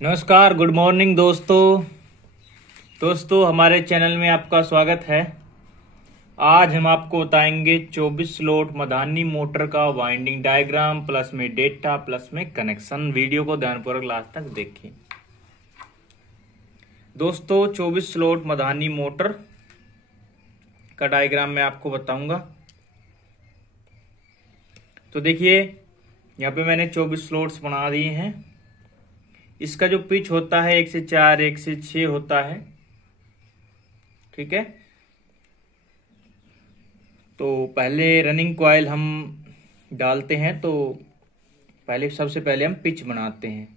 नमस्कार, good morning दोस्तों हमारे चैनल में आपका स्वागत है। आज हम आपको बताएंगे 24 स्लॉट मधानी मोटर का वाइंडिंग डायग्राम प्लस में डेटा प्लस में कनेक्शन। वीडियो को ध्यानपूर्वक लास्ट तक देखिए। दोस्तों 24 स्लॉट मधानी मोटर का डायग्राम मैं आपको बताऊंगा। तो देखिए यहाँ पे मैंने 24 स्लॉट्स बना दिए हैं। इसका जो पिच होता है 1 से 4 1 से 6 होता है, ठीक है। तो पहले रनिंग कॉइल हम डालते हैं, तो सबसे पहले हम पिच बनाते हैं।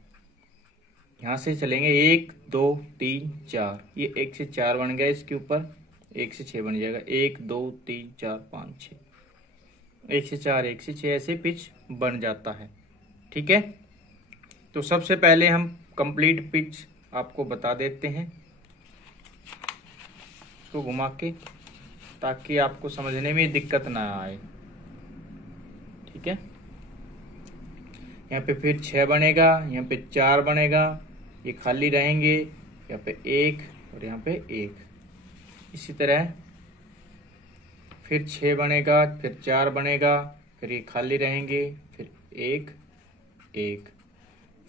यहाँ से चलेंगे 1 2 3 4, ये 1 से 4 बन गया, इसके ऊपर 1 से 6 बन जाएगा, 1 2 3 4 5 6, 1 से 4 1 से 6 ऐसे पिच बन जाता है, ठीक है। तो सबसे पहले हम कंप्लीट पिच आपको बता देते हैं, इसको घुमा के, ताकि आपको समझने में दिक्कत ना आए, ठीक है। यहाँ पे फिर 6 बनेगा, यहाँ पे 4 बनेगा, ये खाली रहेंगे, यहाँ पे 1 और यहाँ पे 1। इसी तरह फिर 6 बनेगा, फिर 4 बनेगा, फिर ये खाली रहेंगे, फिर 1 1,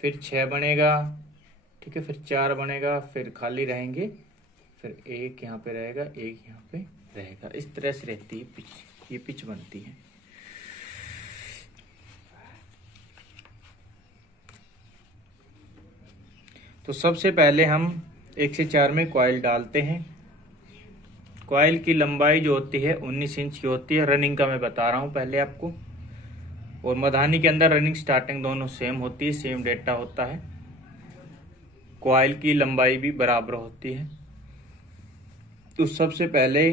फिर 6 बनेगा, ठीक है, फिर 4 बनेगा, फिर खाली रहेंगे, फिर 1 यहाँ पे रहेगा, 1 यहाँ पे रहेगा। इस तरह से रहती है पिच, ये पिच बनती है। तो सबसे पहले हम 1 से 4 में कॉइल डालते हैं। कॉइल की लंबाई जो होती है 19 इंच की होती है। रनिंग का मैं बता रहा हूँ पहले आपको। और मधानी के अंदर रनिंग स्टार्टिंग दोनों सेम होती है, सेम डेटा होता है। कॉइल की लंबाई भी बराबर होती है। तो सबसे पहले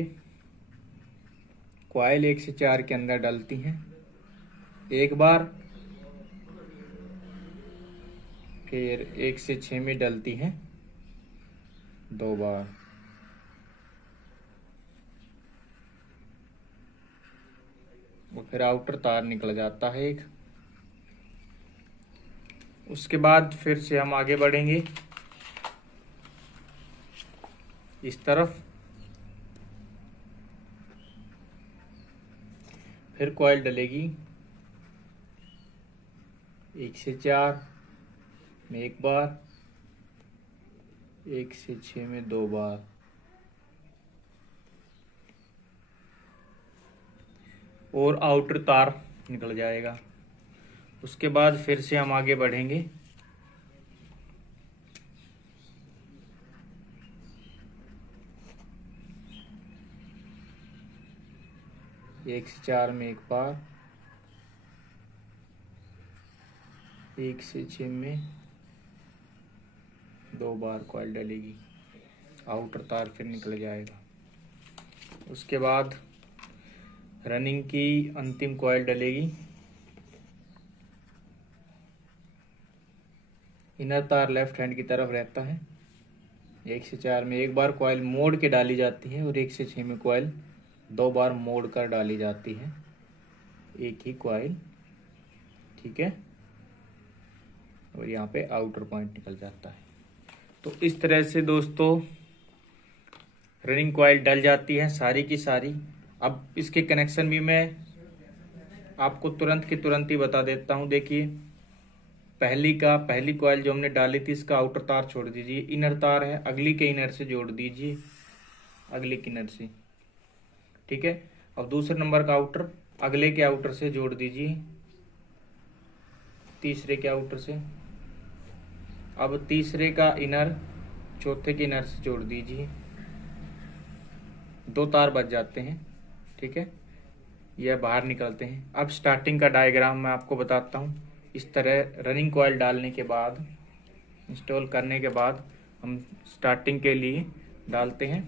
कॉइल 1 से 4 के अंदर डलती हैं एक बार, फिर 1 से 6 में डलती हैं 2 बार, और फिर आउटर तार निकल जाता है एक। उसके बाद फिर से हम आगे बढ़ेंगे इस तरफ। फिर कॉइल डलेगी 1 से 4 में एक बार, 1 से 6 में 2 बार, और आउटर तार निकल जाएगा। उसके बाद फिर से हम आगे बढ़ेंगे एक से 4 में एक बार, 1 से 6 में 2 बार कॉइल डलेगी, आउटर तार फिर निकल जाएगा। उसके बाद रनिंग की अंतिम कॉइल डलेगी, इनर तार लेफ्ट हैंड की तरफ रहता है। 1 से 4 में एक बार कॉइल मोड़ के डाली जाती है, और 1 से 6 में कॉइल 2 बार मोड़ कर डाली जाती है, एक ही कॉइल, ठीक है। और यहाँ पे आउटर पॉइंट निकल जाता है। तो इस तरह से दोस्तों रनिंग कॉइल डल जाती है सारी की सारी। अब इसके कनेक्शन भी मैं आपको तुरंत के तुरंत ही बता देता हूँ। देखिए पहली कॉइल जो हमने डाली थी, इसका आउटर तार छोड़ दीजिए, इनर तार है, अगली के इनर से जोड़ दीजिए, अगले के इनर से, ठीक है। अब दूसरे नंबर का आउटर अगले के आउटर से जोड़ दीजिए, तीसरे के आउटर से। अब तीसरे का इनर चौथे के इनर से जोड़ दीजिए, 2 तार बच जाते हैं, ठीक है। यह बाहर निकलते हैं। अब स्टार्टिंग का डायग्राम मैं आपको बताता हूँ। इस तरह रनिंग कॉइल डालने के बाद, इंस्टॉल करने के बाद, हम स्टार्टिंग के लिए डालते हैं।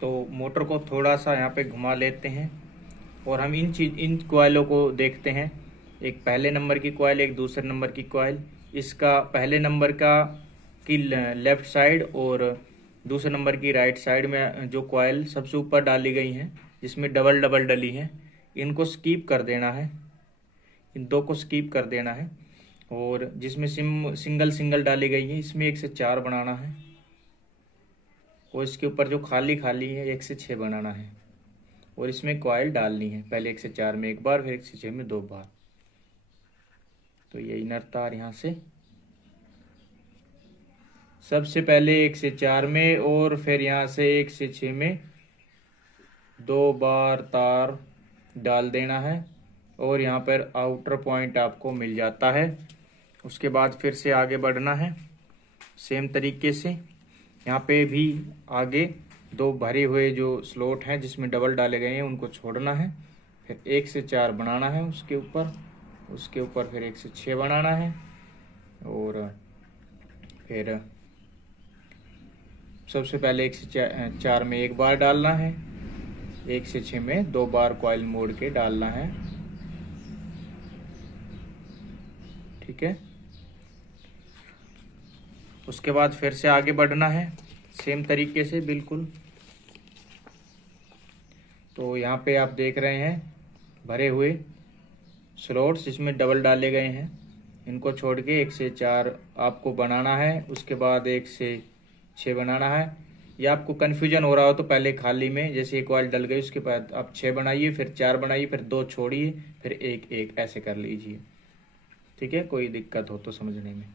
तो मोटर को थोड़ा सा यहाँ पे घुमा लेते हैं, और हम इन कॉइलों को देखते हैं। एक पहले नंबर की कॉइल, एक दूसरे नंबर की कॉइल। इसका पहले नंबर की लेफ्ट साइड और दूसरे नंबर की राइट साइड में जो कॉइल सबसे ऊपर डाली गई हैं, जिसमें डबल डबल डली हैं, इनको स्कीप कर देना है, इन 2 को स्कीप कर देना है। और जिसमें सिंगल सिंगल डाली गई है इसमें 1 से 4 बनाना है, और इसके ऊपर जो खाली खाली है 1 से 6 बनाना है, और इसमें कॉइल डालनी है, पहले 1 से 4 में 1 बार, फिर 1 से 6 में 2 बार। तो ये इनर तार यहाँ से सबसे पहले 1 से 4 में और फिर यहाँ से 1 से 6 में 2 बार तार डाल देना है, और यहाँ पर आउटर पॉइंट आपको मिल जाता है। उसके बाद फिर से आगे बढ़ना है सेम तरीके से। यहाँ पे भी आगे 2 भरे हुए जो स्लॉट हैं जिसमें डबल डाले गए हैं उनको छोड़ना है, फिर 1 से 4 बनाना है उसके ऊपर फिर 1 से 6 बनाना है, और फिर सबसे पहले 1 से 4 में 1 बार डालना है, 1 से 6 में 2 बार कॉइल मोड़ के डालना है। ठीक है, उसके बाद फिर से आगे बढ़ना है सेम तरीके से बिल्कुल। तो यहाँ पे आप देख रहे हैं भरे हुए स्लॉट्स जिसमें डबल डाले गए हैं, इनको छोड़ के 1 से 4 आपको बनाना है, उसके बाद 1 से 6 बनाना है। या आपको कन्फ्यूजन हो रहा हो तो पहले खाली में जैसे एक कॉइल डल गई उसके बाद आप 6 बनाइए, फिर 4 बनाइए, फिर 2 छोड़िए, फिर 1 1 ऐसे कर लीजिए। ठीक है, कोई दिक्कत हो तो समझने में।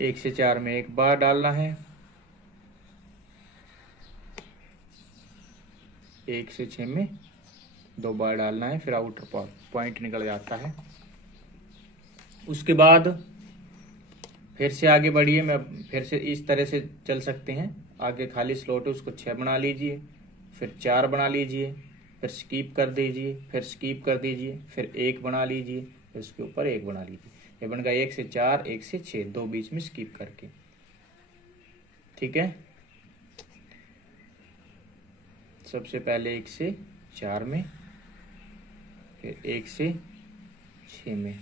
1 से 4 में 1 बार डालना है, 1 से 6 में 2 बार डालना है, फिर आउटर पॉइंट निकल जाता है। उसके बाद फिर से आगे बढ़िए, मैं फिर से इस तरह से चल सकते हैं। आगे खाली स्लॉट है उसको 6 बना लीजिए, फिर 4 बना लीजिए, फिर स्कीप कर दीजिए, फिर स्कीप कर दीजिए, फिर 1 बना लीजिए, फिर उसके ऊपर 1 बना लीजिए। ये बन गया 1 से 4, 1 से 6, 2 बीच में स्कीप करके। ठीक है, सबसे पहले 1 से 4 में, फिर 1 से 6 में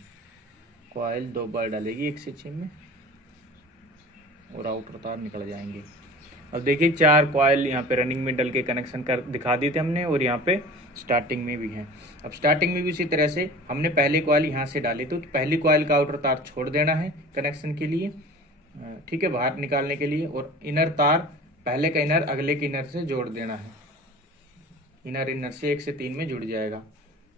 कॉइल 2 बार डालेगी 1 से 6 में, और आउटर तार निकल जाएंगे। अब देखिए 4 कॉइल यहाँ पे रनिंग में डल के कनेक्शन कर दिखा दिए थे हमने, और यहाँ पे स्टार्टिंग में भी हैं। अब स्टार्टिंग में भी उसी तरह से हमने पहली कॉइल यहाँ से डाली, तो पहली कॉइल का आउटर तार छोड़ देना है कनेक्शन के लिए। ठीक है, बाहर निकालने के लिए, और इनर तार पहले का इनर अगले के इनर से जोड़ देना है। इनर से 1 से 3 में जुड़ जाएगा।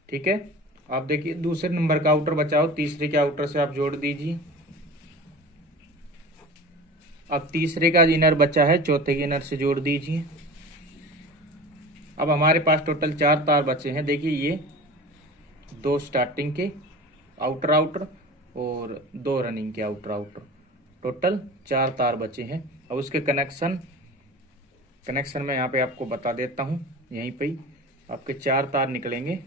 ठीक है, आप देखिए दूसरे नंबर का आउटर बचाओ, तीसरे के आउटर से आप जोड़ दीजिए। अब तीसरे का इनर बचा है, चौथे के इनर से जोड़ दीजिए। अब हमारे पास टोटल 4 तार बचे हैं। देखिए ये 2 स्टार्टिंग के आउटर और 2 रनिंग के आउटर, टोटल 4 तार बचे हैं। अब उसके कनेक्शन मैं यहाँ पे आपको बता देता हूँ। यहीं पे ही आपके 4 तार निकलेंगे।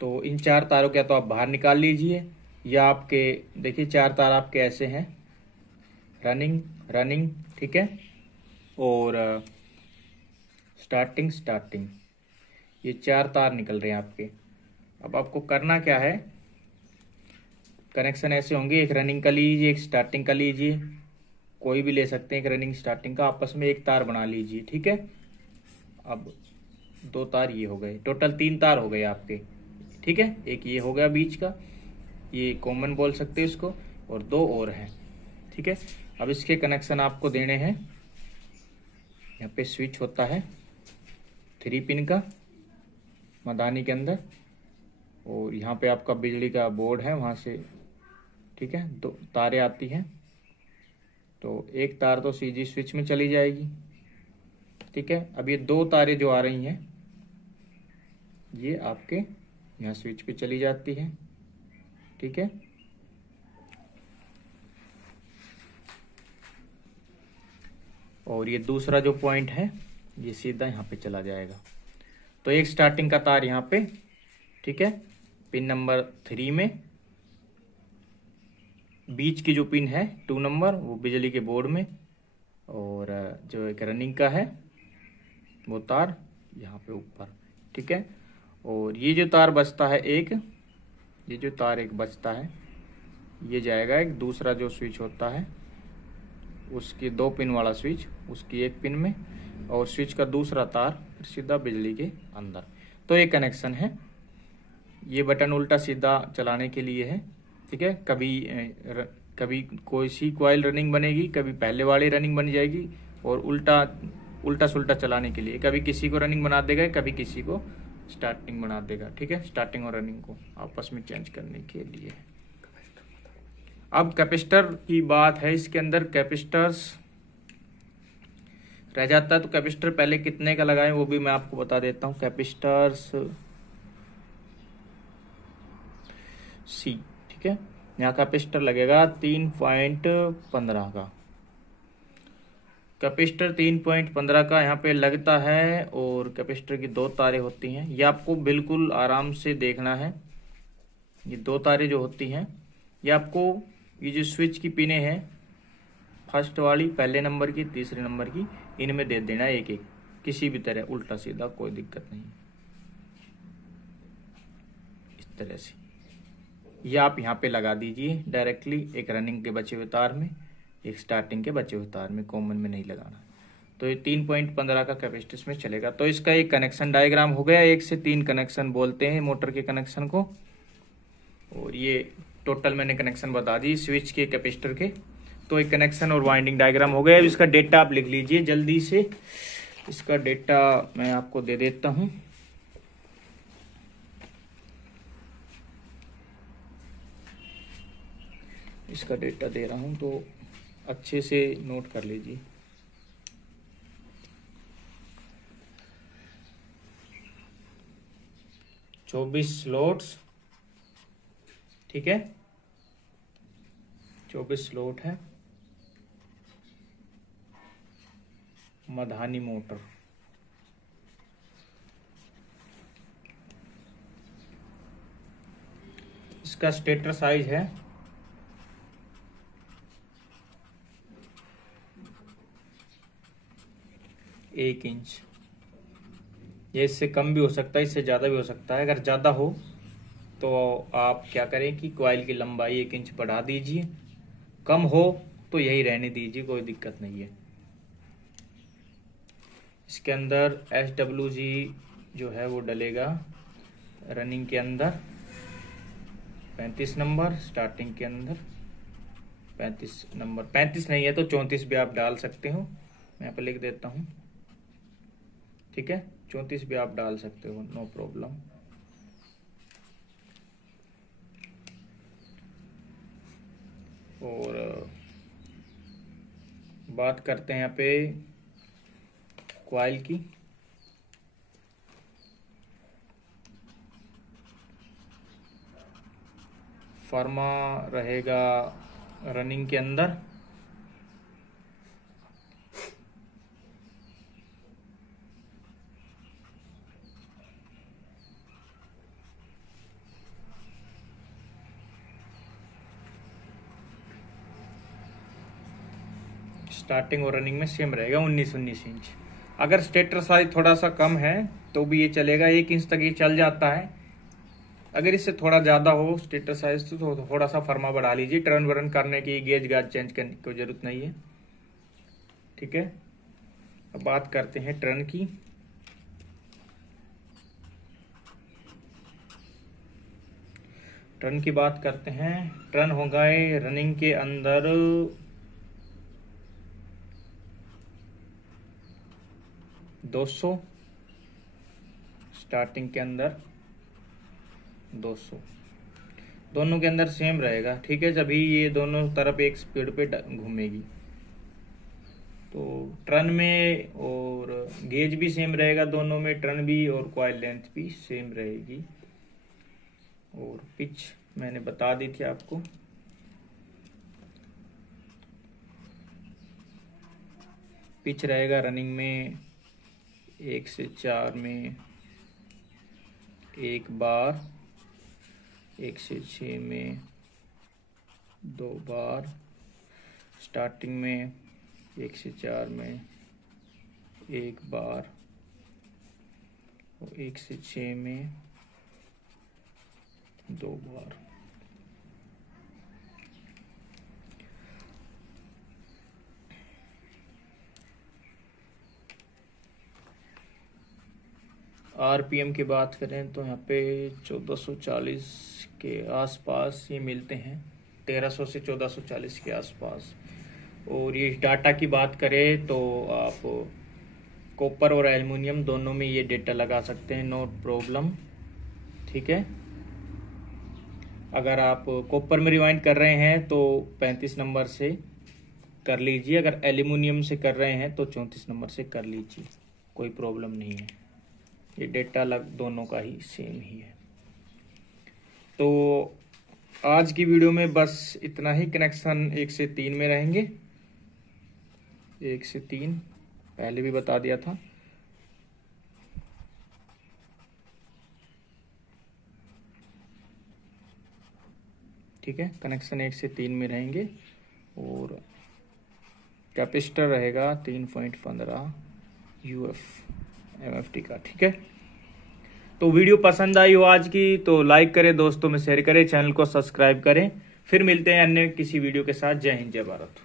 तो इन 4 तारों को या तो आप बाहर निकाल लीजिए, या आपके देखिए 4 तार आपके ऐसे हैं, रनिंग ठीक है, और स्टार्टिंग, ये 4 तार निकल रहे हैं आपके। अब आपको करना क्या है, कनेक्शन ऐसे होंगे, एक रनिंग का लीजिए, एक स्टार्टिंग का लीजिए, कोई भी ले सकते हैं, एक रनिंग स्टार्टिंग का, आपस में 1 तार बना लीजिए। ठीक है, अब 2 तार ये हो गए, टोटल 3 तार हो गए आपके। ठीक है, एक ये हो गया बीच का, ये कॉमन बोल सकते हैं इसको, और 2 और हैं। ठीक है, अब इसके कनेक्शन आपको देने हैं। यहाँ पे स्विच होता है 3 पिन का मदानी के अंदर, और यहाँ पे आपका बिजली का बोर्ड है वहाँ से। ठीक है, 2 तारें आती हैं, तो 1 तार तो सीधी स्विच में चली जाएगी। ठीक है, अब ये 2 तारें जो आ रही हैं ये आपके यहाँ स्विच पे चली जाती है। ठीक है, और ये दूसरा जो पॉइंट है ये सीधा यहाँ पे चला जाएगा। तो एक स्टार्टिंग का तार यहाँ पे, ठीक है, पिन नंबर 3 में, बीच की जो पिन है 2 नंबर वो बिजली के बोर्ड में, और जो एक रनिंग का है वो तार यहाँ पे ऊपर। ठीक है, और ये जो तार बचता है ये जो तार एक बचता है ये जाएगा एक दूसरा जो स्विच होता है उसकी 2 पिन वाला स्विच, उसकी 1 पिन में, और स्विच का दूसरा तार फिर सीधा बिजली के अंदर। तो ये कनेक्शन है ये बटन उल्टा सीधा चलाने के लिए है, ठीक है। कभी कोई सी कॉइल रनिंग बनेगी, कभी पहले वाली रनिंग बन जाएगी, और उल्टा सुल्टा चलाने के लिए कभी किसी को रनिंग बना देगा, कभी किसी को स्टार्टिंग बना देगा, ठीक है। स्टार्टिंग और रनिंग को आपस में चेंज करने के लिए। अब कैपेसिटर की बात है, इसके अंदर कैपेसिटर्स रह जाता है, तो कैपेसिटर पहले कितने का लगाएं वो भी मैं आपको बता देता हूं। कैपेसिटर्स सी, ठीक है। यहाँ कैपेसिटर लगेगा 3.15 का। कैपेसिटर 3.15 का यहाँ पे लगता है, और कैपेसिटर की 2 तारें होती हैं। ये आपको बिल्कुल आराम से देखना है। ये 2 तारें जो होती हैं, ये आपको ये जो स्विच की पिने हैं, फर्स्ट वाली पहले नंबर की, तीसरे नंबर की, इनमें दे देना एक एक, किसी भी तरह, उल्टा सीधा कोई दिक्कत नहीं। इस तरह से ये आप यहाँ पे लगा दीजिए डायरेक्टली, एक रनिंग के बचे हुए तार में, एक स्टार्टिंग के बचे हुए तार में, कॉमन में नहीं लगाना। तो ये 3.15 का कैपेसिटेंस में चलेगा। तो इसका एक कनेक्शन डायग्राम हो गया। 1 से 3 कनेक्शन बोलते हैं मोटर के कनेक्शन को, और ये टोटल मैंने कनेक्शन बता दी स्विच के, कैपेसिटर के। तो एक कनेक्शन और वाइंडिंग डायग्राम हो गया। अब इसका डेटा आप लिख लीजिए जल्दी से। इसका डेटा मैं आपको दे देता हूं। इसका डेटा दे रहा हूं तो अच्छे से नोट कर लीजिए। चौबीस स्लॉट्स, ठीक है, 24 स्लॉट है। मधानी मोटर, इसका स्टेटर साइज है 1 इंच। ये इससे कम भी हो सकता है, इससे ज़्यादा भी हो सकता है। अगर ज़्यादा हो तो आप क्या करें कि कॉइल की लंबाई 1 इंच बढ़ा दीजिए, कम हो तो यही रहने दीजिए, कोई दिक्कत नहीं है। इसके अंदर SWG जो है वो डलेगा रनिंग के अंदर 35 नंबर, स्टार्टिंग के अंदर 35 नंबर। 35 नहीं है तो 34 भी आप डाल सकते हो, मैं यहाँ पे लिख देता हूँ, ठीक है। 34 भी आप डाल सकते हो, नो प्रॉब्लम। और बात करते हैं यहाँ पे कॉइल की। फर्मा रहेगा रनिंग के अंदर, स्टार्टिंग और रनिंग में सेम रहेगा 19 इंच। अगर स्टेटर साइज थोड़ा सा कम है तो भी ये चलेगा, 1 इंच तक ये चल जाता है। अगर इससे थोड़ा ज्यादा हो स्टेटर साइज तो थोड़ा सा फर्मा बढ़ा लीजिए। टर्न वर्न करने की, गेज गाज चेंज करने की कोई जरूरत नहीं है, ठीक है। अब बात करते हैं टर्न की। टर्न की बात करते हैं। टर्न हो गए रनिंग के अंदर 200, स्टार्टिंग के अंदर 200, दोनों के अंदर सेम रहेगा, ठीक है। जब ये दोनों तरफ एक स्पीड पे घूमेगी तो टर्न में और गेज भी सेम रहेगा, दोनों में टर्न भी और कॉइल लेंथ भी सेम रहेगी। और पिच मैंने बता दी थी आपको। पिच रहेगा रनिंग में 1 से 4 में 1 बार, 1 से 6 में 2 बार, स्टार्टिंग में 1 से 4 में 1 बार, और 1 से 6 में 2 बार। आरपीएम की बात करें तो यहाँ पे 1440 के आसपास ये मिलते हैं, 1300 से 1440 के आसपास। और ये डाटा की बात करें तो आप कॉपर और एल्युमिनियम दोनों में ये डेटा लगा सकते हैं, नो प्रॉब्लम। ठीक है, अगर आप कॉपर में रिवाइंड कर रहे हैं तो 35 नंबर से कर लीजिए, अगर एल्युमिनियम से कर रहे हैं तो 34 नंबर से कर लीजिए, कोई प्रॉब्लम नहीं है। ये डेटा दोनों का ही सेम ही है। तो आज की वीडियो में बस इतना ही। कनेक्शन 1 से 3 में रहेंगे, 1 से 3 पहले भी बता दिया था। ठीक है, कनेक्शन 1 से 3 में रहेंगे और कैपेसिटर रहेगा 3.15 UF MFT का। ठीक है, तो वीडियो पसंद आई हो आज की तो लाइक करें, दोस्तों में शेयर करें, चैनल को सब्सक्राइब करें। फिर मिलते हैं अन्य किसी वीडियो के साथ। जय हिंद, जय भारत।